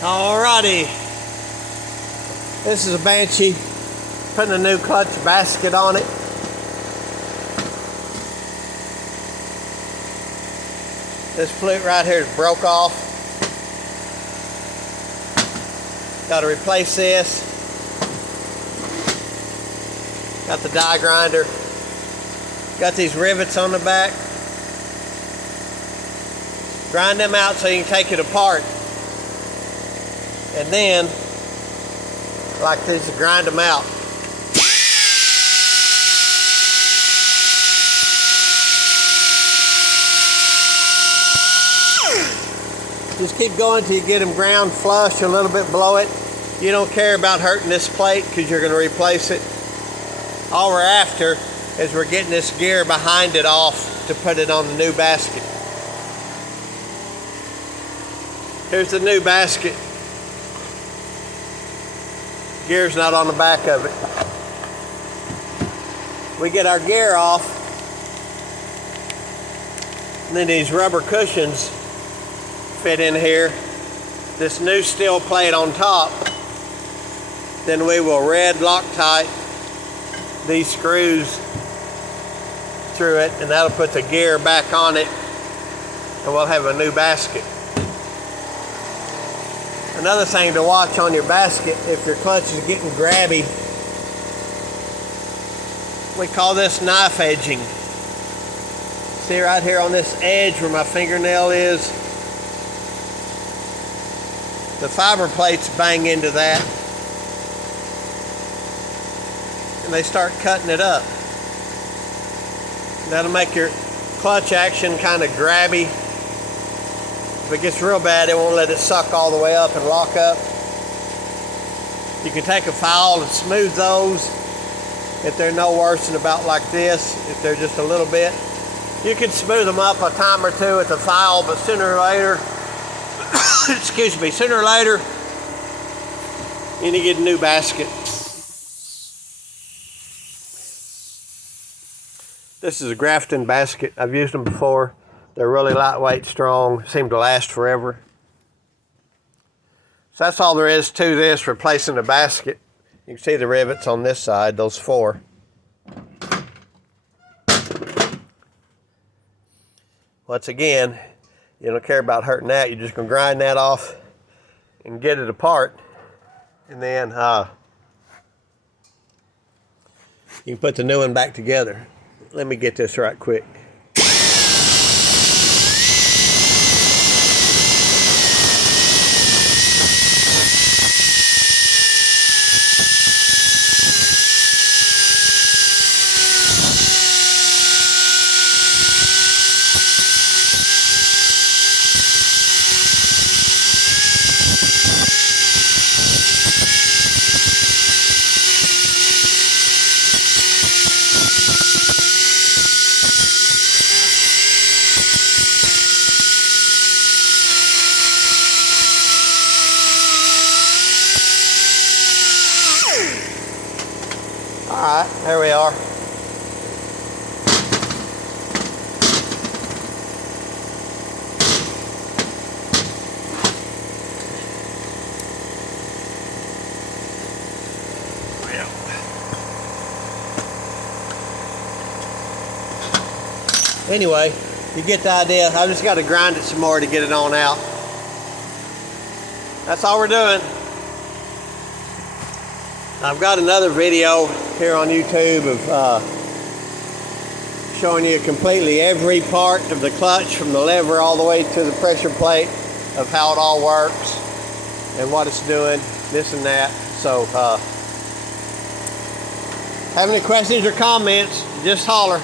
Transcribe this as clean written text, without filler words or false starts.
Alrighty, this is a Banshee, putting a new clutch basket on it. This flute right here is broke off. Got to replace this. Got the die grinder. Got these rivets on the back. Grind them out so you can take it apart. And then, like this, grind them out. Just keep going till you get them ground flush, a little bit below it. You don't care about hurting this plate because you're going to replace it. All we're after is we're getting this gear behind it off to put it on the new basket. Here's the new basket. Gear's not on the back of it. We get our gear off, and then these rubber cushions fit in here. This new steel plate on top. Then we will red Loctite these screws through it, and that'll put the gear back on it, and we'll have a new basket. Another thing to watch on your basket, if your clutch is getting grabby, we call this knife edging. See right here on this edge where my fingernail is? The fiber plates bang into that, and they start cutting it up. That'll make your clutch action kind of grabby. If it gets real bad, it won't let it suck all the way up and lock up. You can take a file and smooth those if they're no worse than about like this. If they're just a little bit, you can smooth them up a time or two with a file, but sooner or later, excuse me, sooner or later, you need to get a new basket. This is a Grafton basket. I've used them before. They're really lightweight, strong, seem to last forever. So that's all there is to this, replacing the basket. You can see the rivets on this side, those 4. Once again, you don't care about hurting that. You're just gonna grind that off and get it apart. And then you can put the new one back together. Let me get this right quick. All right, there we are. Anyway, you get the idea. I just got to grind it some more to get it on out. That's all we're doing. I've got another video here on YouTube of showing you completely every part of the clutch, from the lever all the way to the pressure plate, of how it all works and what it's doing, this and that. So have any questions or comments, just holler.